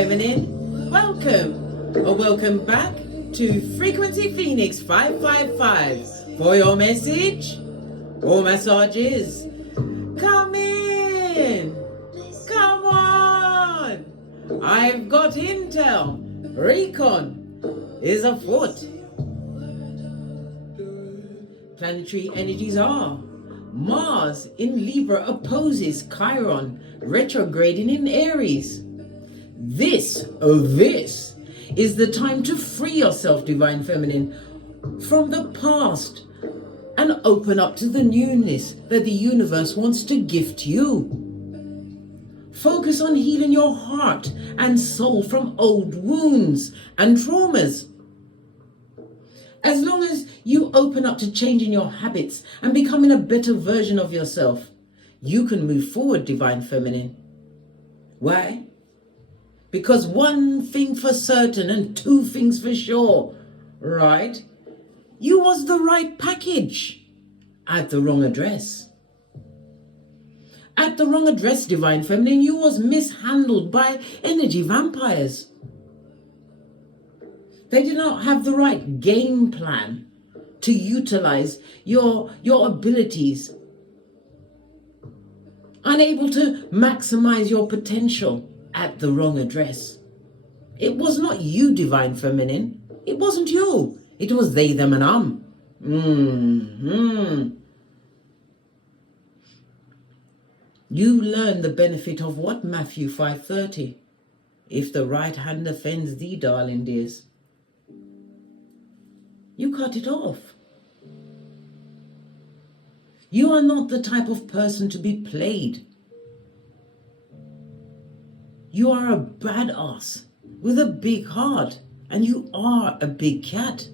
Feminine. Welcome or welcome back to Frequency Phoenix 555 for your message or massages. Come in. Come on. I've got intel. Recon is afoot. Planetary energies are Mars in Libra opposes Chiron, retrograding in Aries. This is the time to free yourself, Divine Feminine, from the past and open up to the newness that the universe wants to gift you. Focus on healing your heart and soul from old wounds and traumas. As long as you open up to changing your habits and becoming a better version of yourself, you can move forward, Divine Feminine. Why? Because one thing for certain and two things for sure, right? You was the right package at the wrong address. At the wrong address, Divine Feminine, you was mishandled by energy vampires. They did not have the right game plan to utilize your abilities. Unable to maximize your potential at the wrong address. It was not you, Divine Feminine. It wasn't you. It was they, them, and You learn the benefit of what, Matthew 5:30? If the right hand offends thee, darling dears, you cut it off. You are not the type of person to be played. You are a badass with a big heart, and you are a big cat.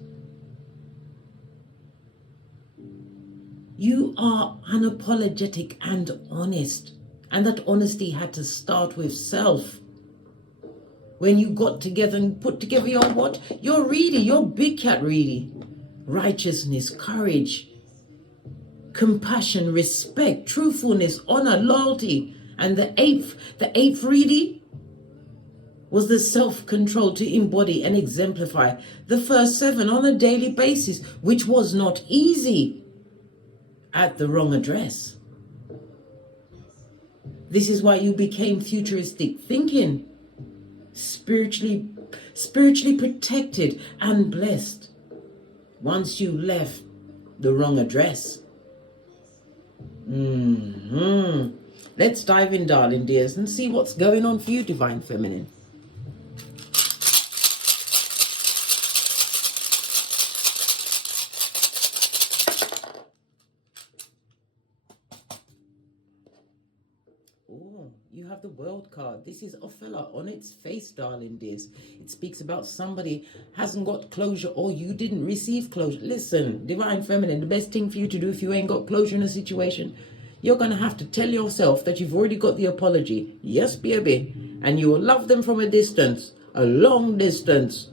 You are unapologetic and honest, and that honesty had to start with self. When you got together and put together your what? You're Reedy, you're big cat Reedy. Righteousness, courage, compassion, respect, truthfulness, honor, loyalty. And the eighth Reedy was the self-control to embody and exemplify the first 7 on a daily basis, which was not easy at the wrong address. This is why you became futuristic thinking, spiritually protected and blessed once you left the wrong address. Let's dive in, darling dears, and see what's going on for you, Divine Feminine. You have the World card. This is Ophelia on its face, darling dears. It speaks about somebody hasn't got closure, or you didn't receive closure. Listen, Divine Feminine, the best thing for you to do if you ain't got closure in a situation, you're going to have to tell yourself that you've already got the apology. Yes, baby. And you will love them from a distance, a long distance.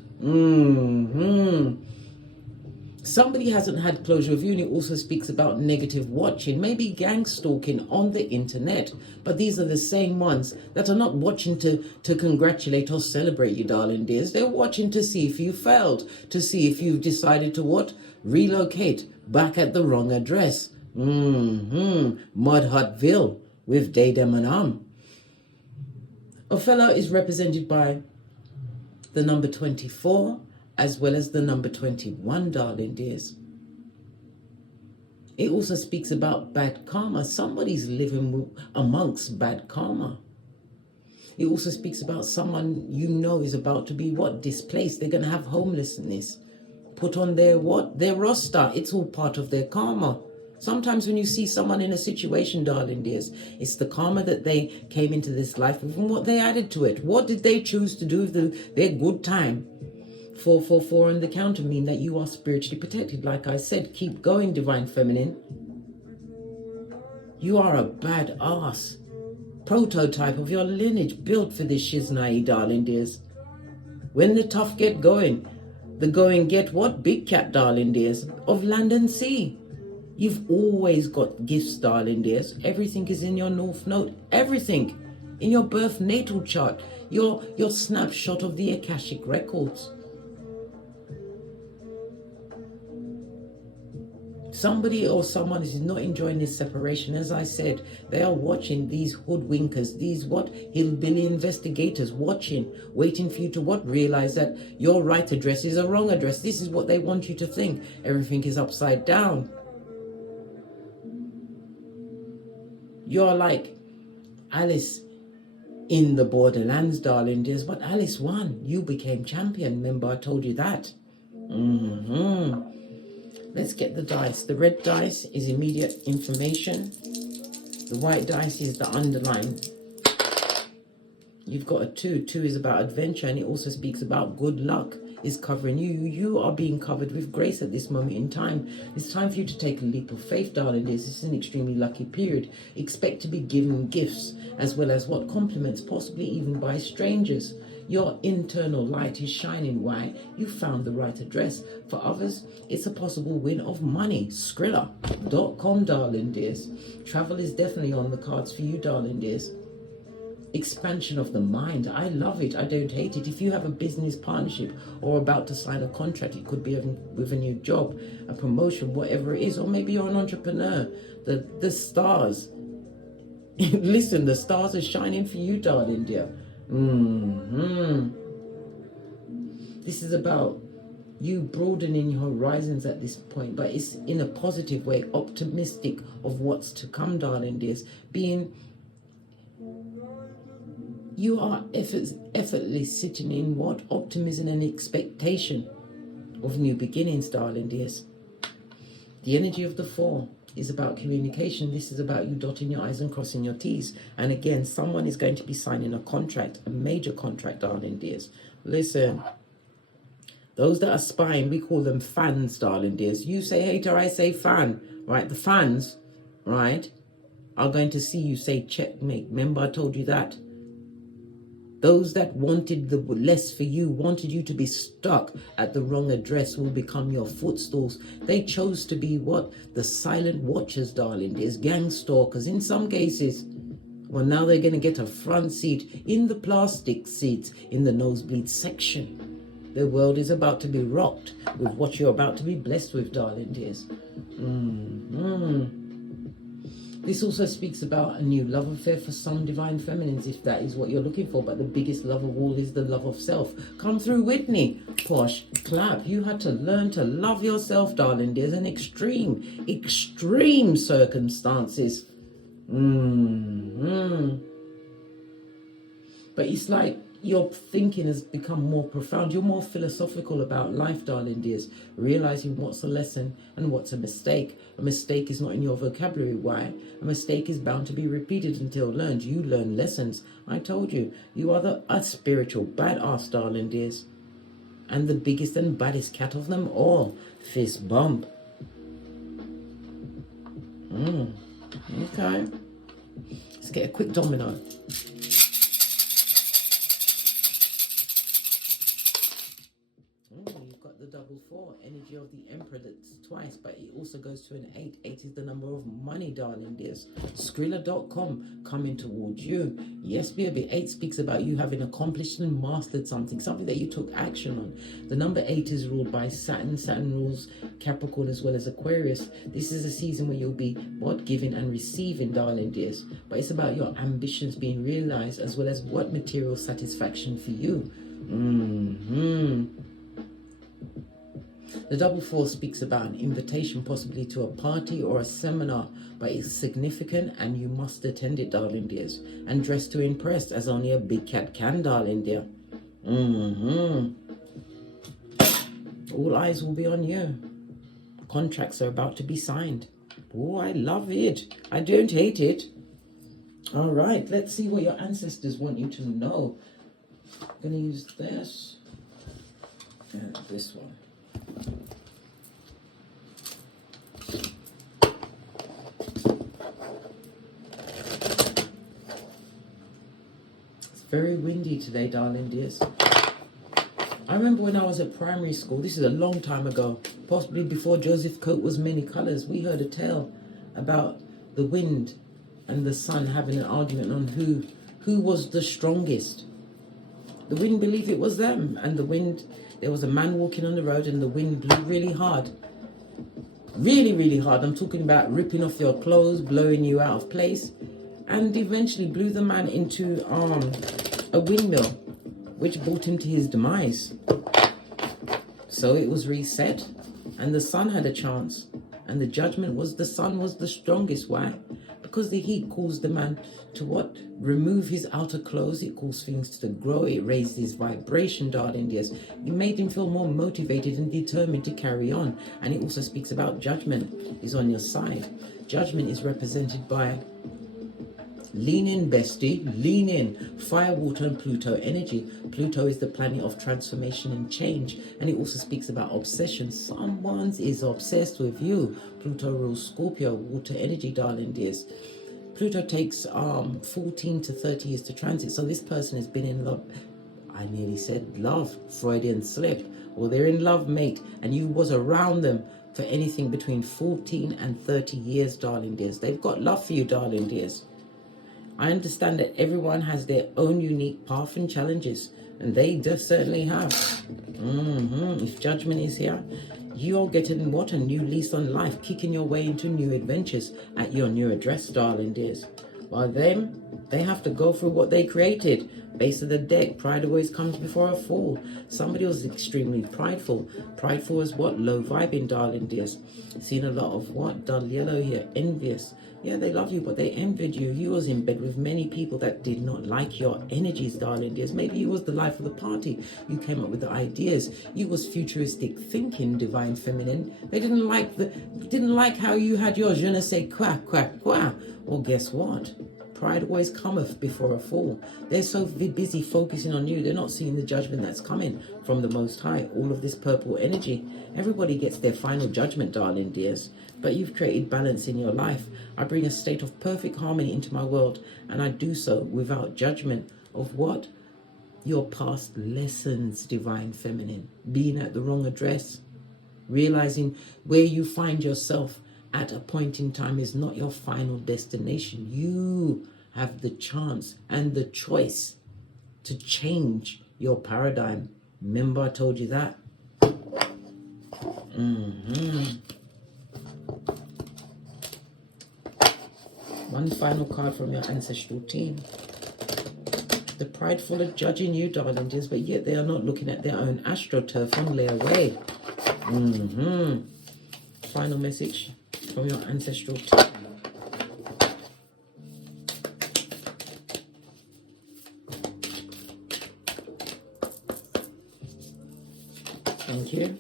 Somebody hasn't had closure with you, and it also speaks about negative watching, maybe gang stalking on the internet. But these are the same ones that are not watching to congratulate or celebrate you, darling dears. They're watching to see if you failed, to see if you've decided to what? Relocate back at the wrong address. Mud Hutville with Day Demanam. Ophelia is represented by the number 24, as well as the number 21, darling dears. It also speaks about bad karma. Somebody's living amongst bad karma. It also speaks about someone you know is about to be what? Displaced. They're going to have homelessness put on their what? Their roster. It's all part of their karma. Sometimes when you see someone in a situation, darling dears, it's the karma that they came into this life with and what they added to it. What did they choose to do with their good time? 444 on the counter mean that you are spiritually protected. Like I said, keep going, Divine Feminine. You are a bad ass. Prototype of your lineage built for this shiznai, darling dears. When the tough get going, the going get what? Big cat, darling dears, of land and sea. You've always got gifts, darling dears. Everything is in your north node. Everything. in your birth natal chart, your snapshot of the Akashic records. Somebody or someone is not enjoying this separation. As I said, they are watching these hoodwinkers, these hillbilly investigators, watching, waiting for you to realize that your right address is a wrong address. This is what they want you to think. Everything is upside down. You're like Alice in the Borderlands, darling dears, but Alice won. You became champion. Remember, I told you that. Let's get the dice. The red dice is immediate information. The white dice is the underline. You've got a 2. 2 is about adventure, and it also speaks about good luck is covering you. You are being covered with grace at this moment in time. It's time for you to take a leap of faith, darling. This is an extremely lucky period. Expect to be given gifts, as well as compliments, possibly even by strangers. Your internal light is shining. Why? You found the right address. For others, it's a possible win of money. Skrilla.com, darling dears. Travel is definitely on the cards for you, darling dears. Expansion of the mind. I love it. I don't hate it. If you have a business partnership or about to sign a contract, it could be with a new job, a promotion, whatever it is, or maybe you're an entrepreneur. The stars. Listen, the stars are shining for you, darling dear. This is about you broadening your horizons at this point, but it's in a positive way, optimistic of what's to come, darling dears. You are effortlessly sitting in optimism and expectation of new beginnings, darling dears. The energy of the 4 is about communication. This is about you dotting your I's and crossing your T's. And again, someone is going to be signing a contract, a major contract, darling dears. Listen, those that are spying, we call them fans, darling dears. You say hater, I say fan, right? The fans, right, are going to see you say checkmate. Remember, I told you that. Those that wanted the less for you, wanted you to be stuck at the wrong address, will become your footstools. They chose to be the silent watchers, darling. There's gang stalkers in some cases. Well, now they're going to get a front seat in the plastic seats in the nosebleed section. The world is about to be rocked with what you're about to be blessed with, darling dears. This also speaks about a new love affair for some divine feminines, if that is what you're looking for. But the biggest love of all is the love of self. Come through, Whitney. Posh, clap. You had to learn to love yourself, darling. There's an extreme circumstances. But it's like your thinking has become more profound. You're more philosophical about life, darling dears, realizing what's a lesson and what's a mistake. A mistake is not in your vocabulary. Why? A mistake is bound to be repeated until learned. You learn lessons. I told you, you are a spiritual badass, darling dears. And the biggest and baddest cat of them all. Fist bump. Okay. Let's get a quick domino. Double 4, energy of the Emperor. That's twice, but it also goes to an 8. 8 is the number of money, darling dears. Skrilla.com coming towards you. Yes, baby. 8 speaks about you having accomplished and mastered something that you took action on. The number 8 is ruled by Saturn. Saturn rules Capricorn as well as Aquarius. This is a season where you'll be giving and receiving, darling dears. But it's about your ambitions being realized, as well as what material satisfaction for you. The double 4 speaks about an invitation, possibly to a party or a seminar, but it's significant and you must attend it, darling dears. And dress to impress, as only a big cat can, darling dear. All eyes will be on you. Contracts are about to be signed. Oh, I love it. I don't hate it. All right, let's see what your ancestors want you to know. I'm going to use this and this one. It's very windy today, darling dears. I remember when I was at primary school, this is a long time ago, possibly before Joseph Coat was Many Colors, we heard a tale about the wind and the sun having an argument on who was the strongest. The wind believed it was them, and the wind, there was a man walking on the road and the wind blew really hard. Really, really hard. I'm talking about ripping off your clothes, blowing you out of place, and eventually blew the man into a windmill, which brought him to his demise. So it was reset, and the sun had a chance, and the judgment was the sun was the strongest. Why? Because the heat caused the man to what? Remove his outer clothes. It caused things to grow. It raised his vibration, darling dears. It made him feel more motivated and determined to carry on. And it also speaks about judgment is on your side. Judgment is represented by lean in, bestie, lean in. Fire, water, and Pluto energy. Pluto is the planet of transformation and change. And it also speaks about obsession. Someone is obsessed with you. Pluto rules Scorpio, water energy, darling dears. Pluto takes 14 to 30 years to transit. So this person has been in love. I nearly said love, Freudian slip. Or they're in love, mate. And you was around them for anything between 14 and 30 years, darling dears. They've got love for you, darling dears. I understand that everyone has their own unique path and challenges, and they just certainly have. If judgment is here, you're getting what? A new lease on life, kicking your way into new adventures at your new address, darling dears. While them, they have to go through what they created. Base of the deck, pride always comes before a fall. Somebody was extremely prideful. Prideful is what? Low vibing, darling dears. Seen a lot of what? Dull yellow here, envious. Yeah, they love you, but they envied you. You was in bed with many people that did not like your energies, darling dears. Maybe you was the life of the party. You came up with the ideas. You was futuristic thinking, divine feminine. They didn't like how you had your je ne sais quoi, quoi, quoi. Well, guess what? Pride always cometh before a fall. They're so busy focusing on you, they're not seeing the judgment that's coming from the Most High. All of this purple energy. Everybody gets their final judgment, darling dears. But you've created balance in your life. I bring a state of perfect harmony into my world, and I do so without judgment of what? Your past lessons, divine feminine. Being at the wrong address. Realizing where you find yourself at a point in time is not your final destination. You have the chance and the choice to change your paradigm. Remember I told you that? One final card from your ancestral team. The prideful are judging you, darling dears, but yet they are not looking at their own astroturf and lay away. Final message from your ancestral team. Thank you.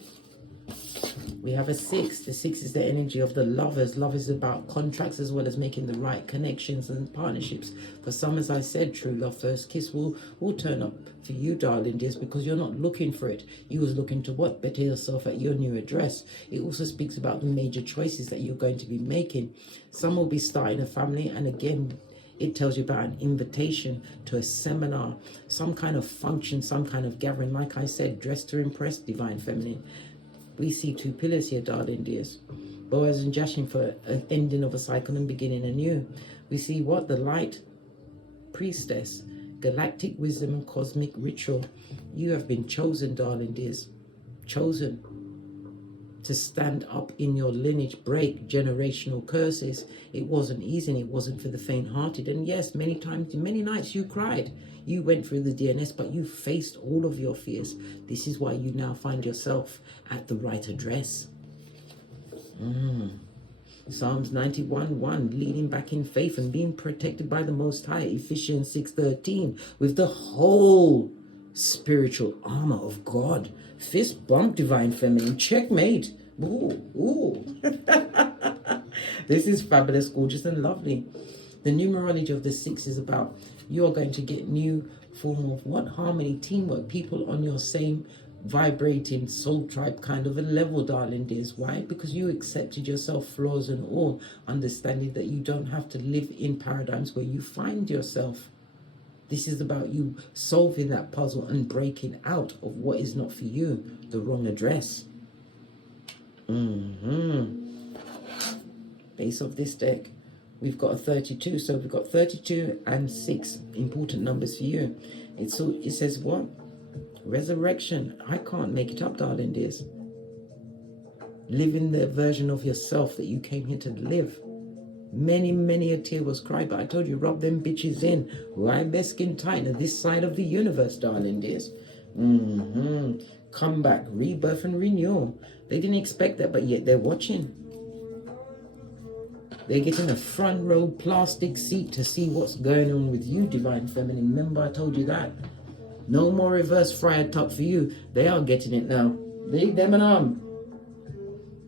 We have a 6. The 6 is the energy of the lovers. Love is about contracts as well as making the right connections and partnerships. For some, as I said, true love, first kiss will turn up for you, darling dears, because you're not looking for it. You was looking to what? Better yourself at your new address. It also speaks about the major choices that you're going to be making. Some will be starting a family, and again, it tells you about an invitation to a seminar, some kind of function, some kind of gathering. Like I said, dress to impress, divine feminine. We see 2 pillars here, darling dears. Boaz and Jashim for an ending of a cycle and beginning anew. We see what? The light priestess, galactic wisdom and cosmic ritual. You have been chosen, darling dears. Chosen to stand up in your lineage, break generational curses. It wasn't easy, and it wasn't for the faint-hearted. And yes, many times, many nights you cried. You went through the DNS, but you faced all of your fears. This is why you now find yourself at the right address. Psalms 91:1, leading back in faith and being protected by the Most High. Ephesians 6:13, with the whole spiritual armor of God. Fist bump, divine feminine. Checkmate. Ooh. This is fabulous, gorgeous, and lovely. The numerology of the 6 is about you are going to get new form of what? Harmony, teamwork, people on your same vibrating soul tribe kind of a level, darling dears. Why? Because you accepted yourself, flaws and all, understanding that you don't have to live in paradigms where you find yourself. This is about you solving that puzzle and breaking out of what is not for you, the wrong address. Base of this deck, We've got a 32, so we've got 32 and 6 important numbers for you. It says what? Resurrection. I can't make it up, darling dears. Living the version of yourself that you came here to live. Many a tear was cried, but I told you, rub them bitches in. Right best skin tight on this side of the universe, darling dears. Come back, rebirth and renewal. They didn't expect that, but yet they're watching. They're getting a front row plastic seat to see what's going on with you, Divine Feminine. Remember I told you that? No more reverse friar tuck for you. They are getting it now. Leave them alone.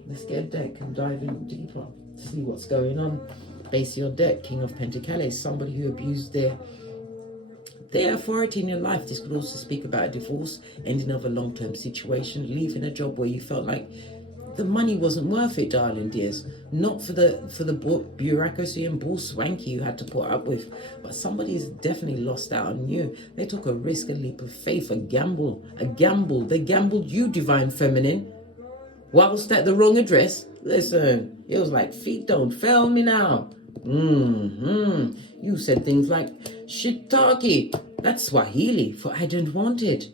Let's get a deck and dive in deeper. See what's going on. Base your deck, King of Pentacles. Somebody who abused their authority in your life. This could also speak about a divorce, ending of a long-term situation, leaving a job where you felt like the money wasn't worth it, darling dears. Not for the bureaucracy and bull swanky you had to put up with, but somebody's definitely lost out on you. They took a risk, a leap of faith, a gamble. They gambled you, Divine Feminine. Whilst at the wrong address. Listen, it was like, feet don't fail me now. You said things like shiitake. That's Swahili for I don't want it.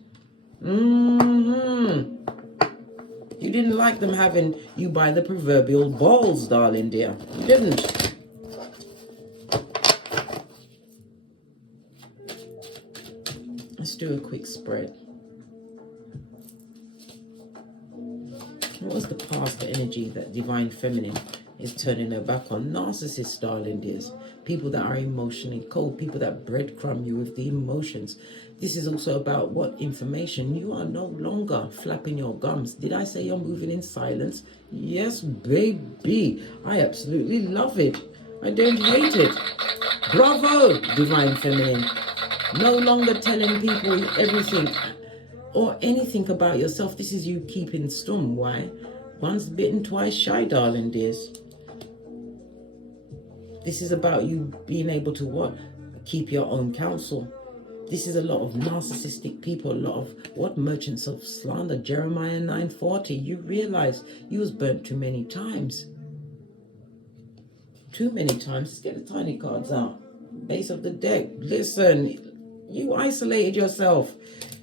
You didn't like them having you by the proverbial balls, darling dear. You didn't. Let's do a quick spread. What was the past energy that Divine Feminine is turning her back on? Narcissists, darling dears. People that are emotionally cold. People that breadcrumb you with the emotions. This is also about what information. You are no longer flapping your gums. Did I say you're moving in silence? Yes, baby. I absolutely love it. I don't hate it. Bravo, Divine Feminine. No longer telling people everything or anything about yourself. This is you keeping stum. Why? Once bitten, twice shy, darling dears. This is about you being able to what? Keep your own counsel. This is a lot of narcissistic people, a lot of what? Merchants of slander. Jeremiah 9:40. You realize you was burnt too many times. Too many times. Let's get the tiny cards out. Base of the deck. Listen, you isolated yourself.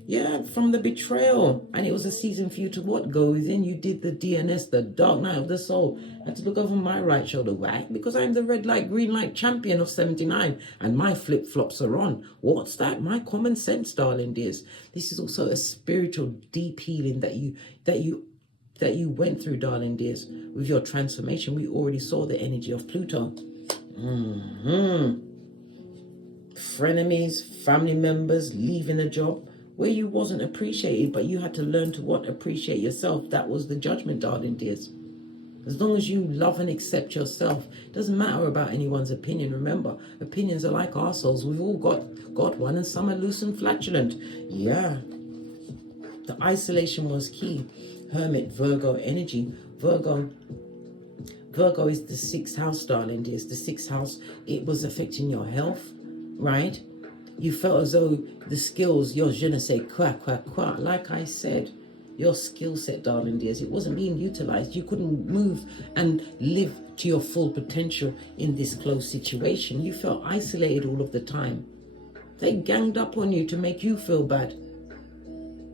Yeah, from the betrayal. And it was a season for you to what? Go within. You did the DNS, the dark night of the soul. I had to look over my right shoulder. Why? Because I'm the red light, green light champion of 79. And my flip-flops are on. What's that? My common sense, darling dears. This is also a spiritual deep healing that you went through, darling dears. With your transformation, we already saw the energy of Pluto. Frenemies, family members, leaving a job where you wasn't appreciated, but you had to learn to what? Appreciate yourself. That was the judgment, darling dears. As long as you love and accept yourself, it doesn't matter about anyone's opinion. Remember, opinions are like arseholes. We've all got one, and some are loose and flatulent. Yeah. The isolation was key. Hermit, Virgo energy. Virgo is the 6th house, darling dears. The 6th house, it was affecting your health, right? You felt as though the skills, your je ne sais quoi, like I said, your skill set, darling dears, it wasn't being utilized. You couldn't move and live to your full potential in this close situation. You felt isolated all of the time. They ganged up on you to make you feel bad.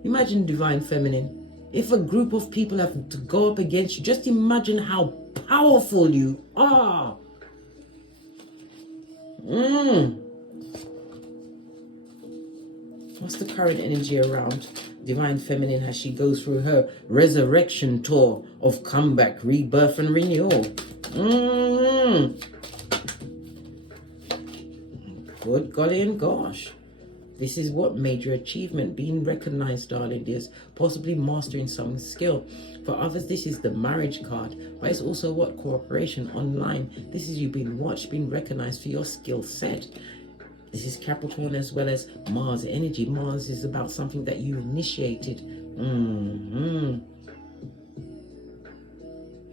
Imagine, Divine Feminine, if a group of people have to go up against you, just imagine how powerful you are. What's the current energy around Divine Feminine as she goes through her resurrection tour of comeback, rebirth, and renewal? Good golly and gosh. This is what major achievement, being recognized, darling dears, possibly mastering some skill. For others, this is the marriage card, but it's also what? Cooperation online. This is you being watched, being recognized for your skill set. This is Capricorn as well as Mars energy. Mars is about something that you initiated.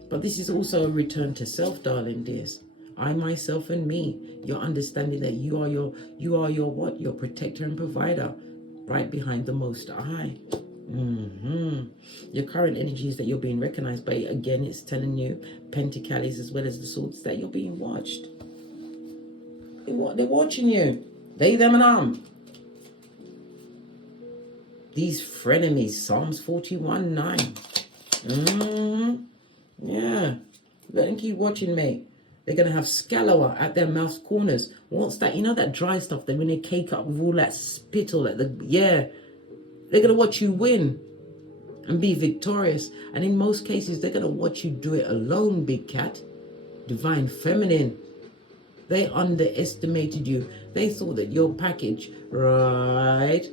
But this is also a return to self, darling dears. I, myself, and me. You're understanding that you are your what? Your protector and provider. Right behind the Most High. Your current energy is that you're being recognized by, again, it's telling you Pentacles as well as the Swords that you're being watched. They're watching you. They, them, and these frenemies. Psalms 41:9. Yeah. Let them keep watching, mate. They're going to have scalawa at their mouth corners. What's that? You know that dry stuff that when they cake up with all that spittle at the... Yeah. They're going to watch you win and be victorious. And in most cases, they're going to watch you do it alone, big cat. Divine feminine. They underestimated you. They thought that your package, right,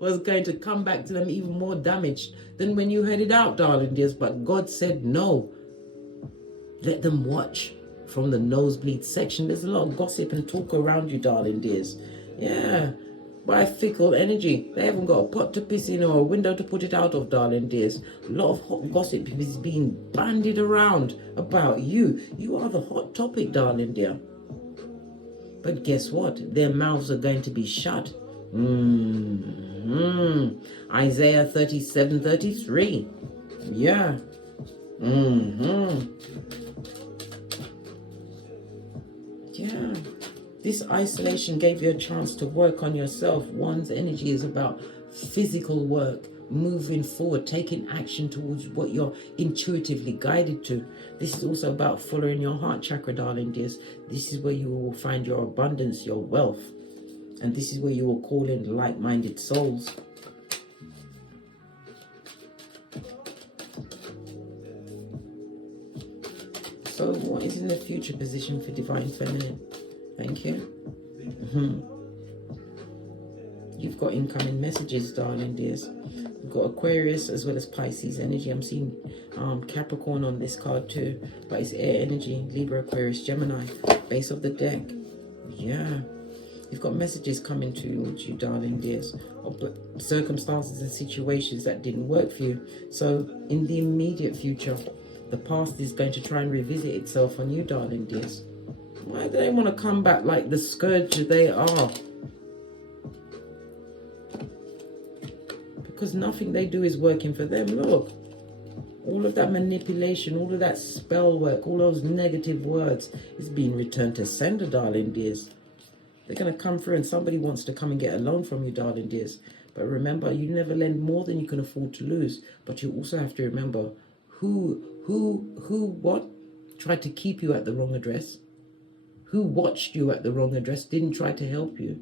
was going to come back to them even more damaged than when you headed out, darling dears. But God said no. Let them watch from the nosebleed section. There's a lot of gossip and talk around you, darling dears. Yeah. By fickle energy. They haven't got a pot to piss in or a window to put it out of, darling dears. A lot of hot gossip is being bandied around about you. You are the hot topic, darling dear. But guess what? Their mouths are going to be shut. Isaiah 37:33. Yeah. Yeah. This isolation gave you a chance to work on yourself. One's energy is about physical work, moving forward, taking action towards what you're intuitively guided to. This is also about following your heart chakra, darling dears. This is where you will find your abundance, your wealth. And this is where you will call in like-minded souls. So what is in the future position for Divine Feminine? Thank you. You've got incoming messages, darling dears. You've got Aquarius as well as Pisces energy. I'm seeing Capricorn on this card too, but it's air energy. Libra, Aquarius, Gemini. Base of the deck. Yeah. You've got messages coming towards you, darling dears, of circumstances and situations that didn't work for you. So in the immediate future, the past is going to try and revisit itself on you, darling dears. Why do they want to come back like the scourge they are? Because nothing they do is working for them. Look, all of that manipulation, all of that spell work, all those negative words is being returned to sender, darling dears. They're going to come through and somebody wants to come and get a loan from you, darling dears. But remember, you never lend more than you can afford to lose. But you also have to remember what tried to keep you at the wrong address. Who watched you at the wrong address, didn't try to help you.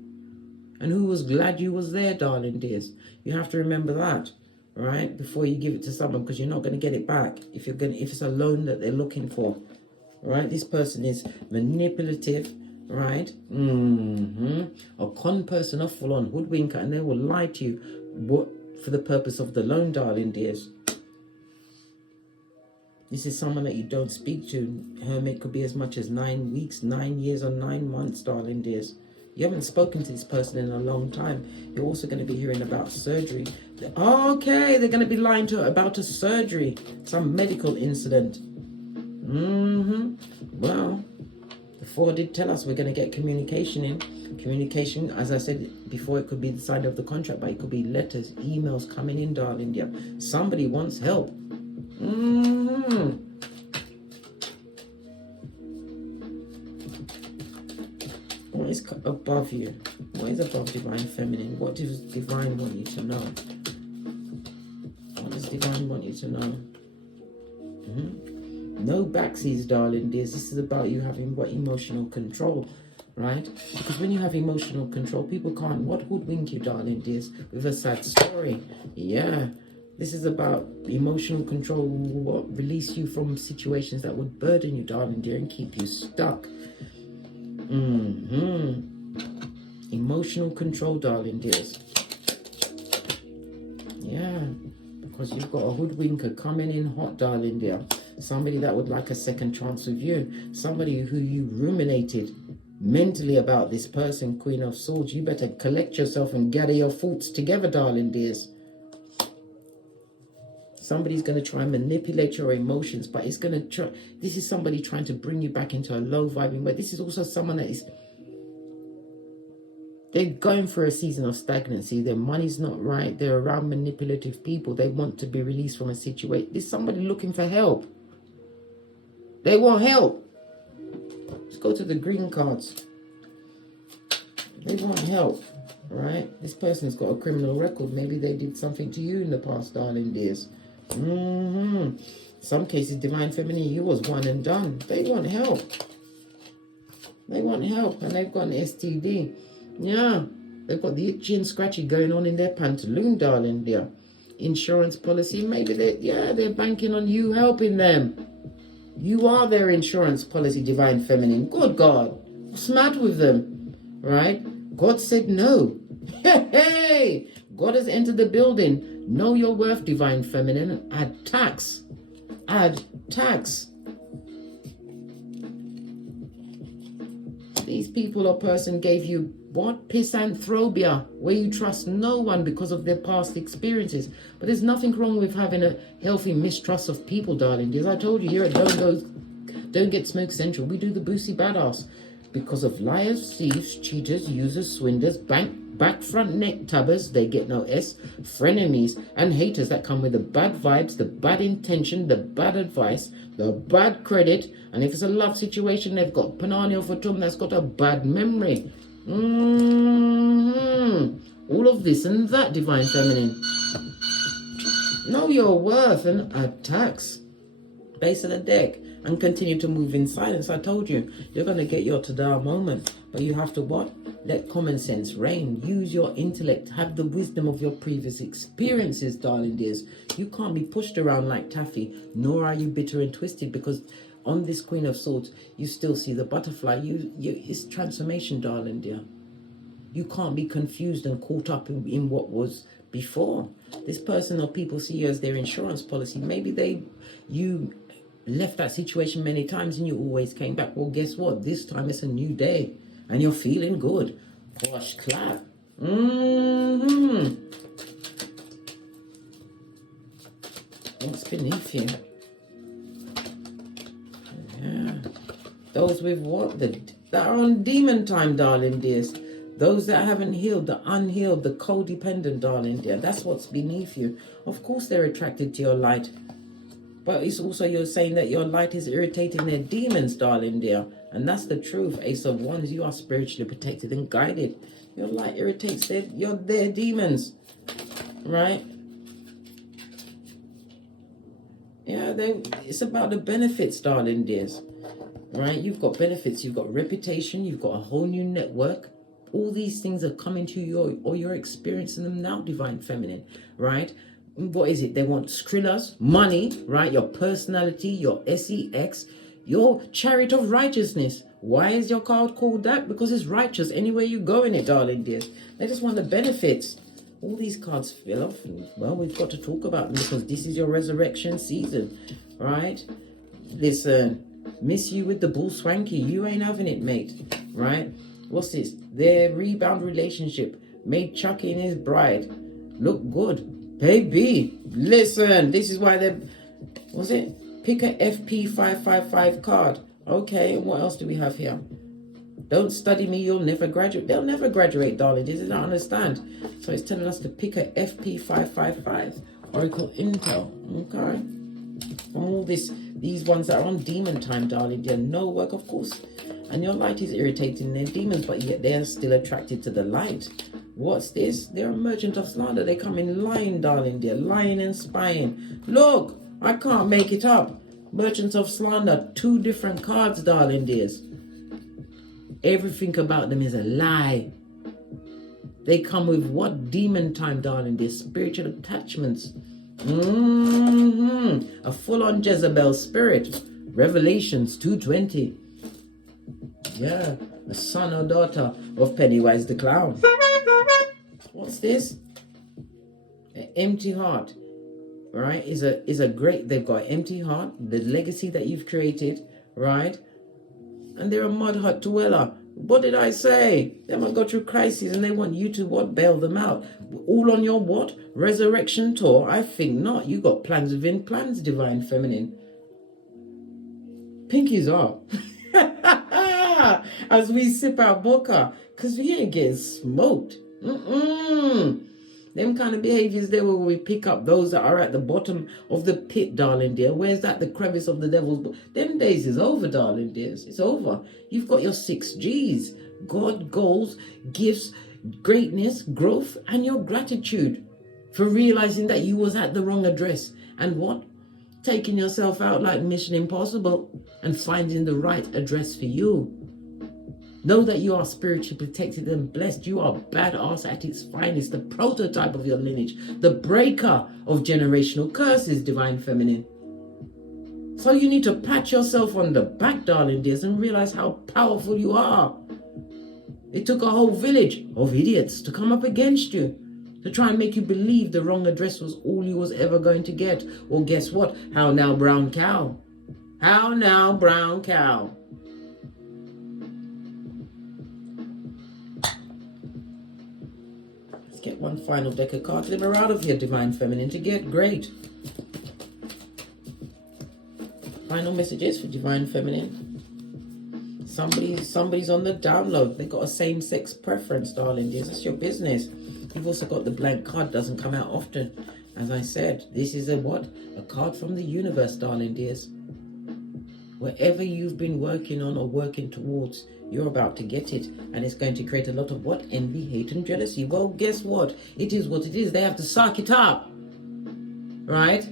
And who was glad you was there, darling dears. You have to remember that, right? Before you give it to someone, because you're not going to get it back if it's a loan that they're looking for. Right? This person is manipulative, right? A con person, a full-on hoodwinker, and they will lie to you for the purpose of the loan, darling dears. This is someone that you don't speak to. Hermit could be as much as 9 weeks, 9 years, or 9 months, darling dears. You haven't spoken to this person in a long time. You're also going to be hearing about surgery. Okay, they're going to be lying to her about a surgery, some medical incident. Well, the four did tell us we're going to get communication in. Communication, as I said before, it could be the side of the contract, but it could be letters, emails coming in, darling dear. Somebody wants help. What is above you? What is above Divine Feminine? What does Divine want you to know? What does Divine want you to know? No backseas, darling dears. This is about you having what emotional control, right? Because when you have emotional control, people can't hoodwink you, darling dears, with a sad story. Yeah. This is about emotional control, what release you from situations that would burden you, darling dear, and keep you stuck. Emotional control, darling dears. Yeah, because you've got a hoodwinker coming in hot, darling dear. Somebody that would like a second chance with you. Somebody who you ruminated mentally about this person, Queen of Swords. You better collect yourself and gather your thoughts together, darling dears. Somebody's going to try and manipulate your emotions, but it's going to try. This is somebody trying to bring you back into a low vibing way. This is also someone that is, they're going for a season of stagnancy. Their money's not right. They're around manipulative people. They want to be released from a situation. There's somebody looking for help. They want help. go to the green cards. They want help, right? This person's got a criminal record. Maybe they did something to you in the past, darling dears. Some cases, divine feminine, you was one and done. They want help. They want help, and they've got an STD. Yeah, they've got the itchy and scratchy going on in their pantaloon, darling dear. Insurance policy, maybe they're banking on you helping them. You are their insurance policy, divine feminine. Good God, what's the matter with them, right? God said no. Hey, God has entered the building. Know your worth, divine feminine. Add tax. Add tax. These people or person gave you what? Pisanthropia, where you trust no one because of their past experiences. But there's nothing wrong with having a healthy mistrust of people, darling. As I told you here at Don't Get Smoke Central, we do the Boosie Badass. Because of liars, thieves, cheaters, users, swindlers, back front neck tubbers, they get no S, frenemies, and haters that come with the bad vibes, the bad intention, the bad advice, the bad credit, and if it's a love situation, they've got Panani for Tum that's got a bad memory. All of this and that, divine feminine. Know your worth and add tax. Base of the deck. And continue to move in silence. I told you, you're going to get your Tada moment. But you have to what? Let common sense reign. Use your intellect. Have the wisdom of your previous experiences, darling dears. You can't be pushed around like taffy, nor are you bitter and twisted, because on this Queen of Swords, you still see the butterfly. It's transformation, darling dear. You can't be confused and caught up in what was before. This person or people see you as their insurance policy. Maybe you left that situation many times and you always came back. Well, guess what? This time it's a new day and you're feeling good. Gosh, clap. What's beneath you? Yeah. Those with what? That are on demon time, darling dears. Those that haven't healed, the unhealed, the codependent, darling dear. That's what's beneath you. Of course they're attracted to your light. But it's also you're saying that your light is irritating their demons, darling dear. And that's the truth. Ace of Wands, you are spiritually protected and guided. Your light irritates their demons. Right? Yeah, it's about the benefits, darling dears. Right? You've got benefits. You've got reputation. You've got a whole new network. All these things are coming to you, or you're experiencing them now, divine feminine. Right? What is it? They want skrillas, money, right? Your personality, your sex, your chariot of righteousness. Why is your card called that? Because it's righteous anywhere you go in it, darling dears. They just want the benefits. All these cards fill off. Well, we've got to talk about them because this is your resurrection season, right? Listen, miss you with the bull swanky. You ain't having it, mate, right? What's this? Their rebound relationship made Chucky and his bride look good. Baby, listen, this is why pick a FP555 card. Okay, what else do we have here? Don't study me, you'll never graduate. They'll never graduate, darling. This is not understand. So it's telling us to pick a FP555. Oracle Intel. Okay. From all these ones that are on demon time, darling. They're no work, of course. And your light is irritating their demons, but yet they're still attracted to the light. What's this? They're a merchant of slander. They come in lying, darling. They're lying and spying. Look, I can't make it up. Merchants of slander. 2 different cards, darling dears. Everything about them is a lie. They come with what? Demon time, darling dears. Spiritual attachments. A full-on Jezebel spirit. Revelations 2:20. Yeah, the son or daughter of Pennywise the Clown. What's this? An empty heart, right? Is a great. They've got an empty heart, the legacy that you've created, right? And they're a mud hut dweller. What did I say? They might go through crises and they want you to what? Bail them out. All on your what? Resurrection tour? I think not. You got plans within plans, divine feminine. Pinkies up. As we sip our boca, because we ain't getting smoked. Them kind of behaviors there where we pick up those that are at the bottom of the pit, darling dear. Where's that? The crevice of the devil's. Them days is over, darling dears. It's over. You've got your 6 G's. God, goals, gifts, greatness, growth, and your gratitude for realizing that you was at the wrong address. And what? Taking yourself out like Mission Impossible and finding the right address for you. Know that you are spiritually protected and blessed. You are badass at its finest, the prototype of your lineage, the breaker of generational curses, Divine Feminine. So you need to pat yourself on the back, darling dears, and realize how powerful you are. It took a whole village of idiots to come up against you, to try and make you believe the wrong address was all you was ever going to get. Well, guess what? How now, brown cow? How now, brown cow? Let's get one final deck of cards. Let her out of here, Divine Feminine, to get great. Final messages for Divine Feminine. Somebody's on the download. They got a same-sex preference, darling dears. That's your business. You've also got the blank card. Doesn't come out often. As I said, this is a what? A card from the universe, darling dears. Wherever you've been working on or working towards, you're about to get it. And it's going to create a lot of what? Envy, hate, and jealousy. Well, guess what? It is what it is. They have to suck it up. Right?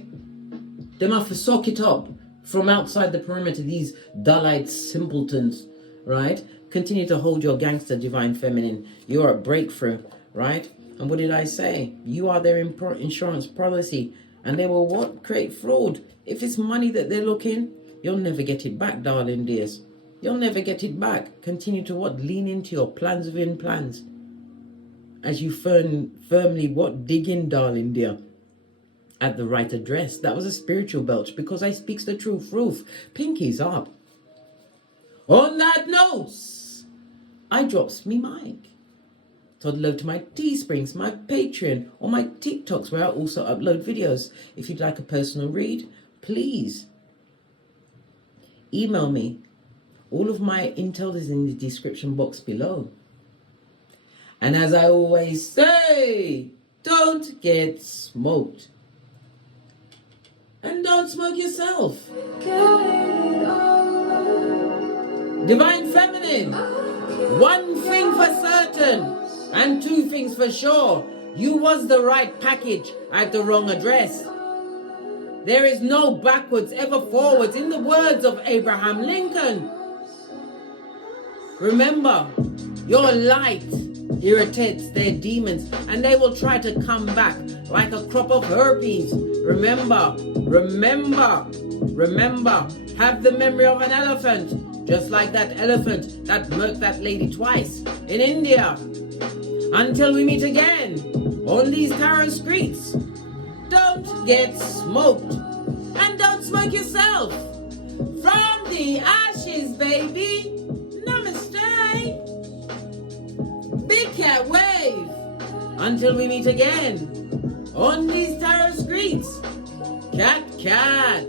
They have to suck it up from outside the perimeter, these dull-eyed simpletons. Right? Continue to hold your gangster, Divine Feminine. You're a breakthrough, right? And what did I say? You are their insurance policy. And they will what? Create fraud. If it's money that they're looking, you'll never get it back, darling dears. You'll never get it back. Continue to what? Lean into your plans within plans. As you firmly what? Dig in, darling dear. At the right address. That was a spiritual belch because I speaks the truth. Pinkies up. On that note, I drops me mic. Toddle over to my Teesprings, my Patreon, or my TikToks where I also upload videos. If you'd like a personal read, please email me. All of my intel is in the description box below. And as I always say, don't get smoked. And don't smoke yourself. Divine Feminine, one thing for certain and 2 things for sure. You was the right package at the wrong address. There is no backwards, ever forwards, in the words of Abraham Lincoln. Remember, your light irritates their demons and they will try to come back like a crop of herpes. Remember, have the memory of an elephant. Just like that elephant that murked that lady twice in India. Until we meet again on these tarot streets, don't get smoked. And don't smoke yourself. From the ashes, baby. Namaste. Big cat wave. Until we meet again on these tarot streets. Cat.